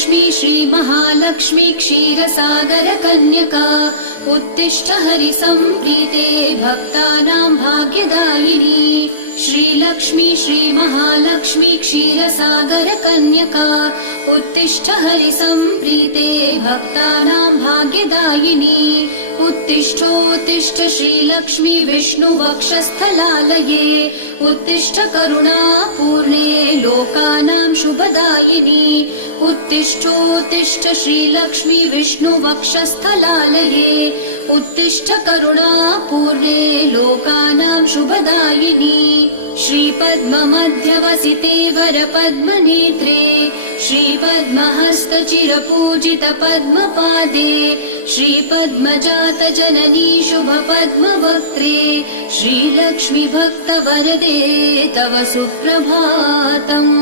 श्रीलक्ष्मी श्रीमहालक्ष्मी क्षीरसागरकन्यका उत्तिष्ठ हरिसम्प्रीते भक्तानां भाग्यदायिनी। श्रीलक्ष्मी श्रीमहालक्ष्मी क्षीरसागरकन्यका उत्तिष्ठ हरिसम्प्रीते भक्तानां भाग्यदायिनी। उत्तिष्ठोत्तिष्ठ श्रीलक्ष्मी विष्णुवक्षस्थलालये उत्तिष्ठ करुणापूर्णे लोकानां शुभदायिनी। उत्तिष्ठोत्तिष्ठ श्रीलक्ष्मी विष्णुवक्षस्थलालये उत्तिष्ठ करुणापूर्णे लोकानां शुभदायिनी। श्रीपद्ममध्यवसिते वरपद्मनेत्रे श्रीपद्महस्तचिरपूजित पद्मपादे श्रीपद्मजातजननी शुभपद्मवक्त्रे श्रीलक्ष्मी भक्तवरदे तव सुप्रभातम्।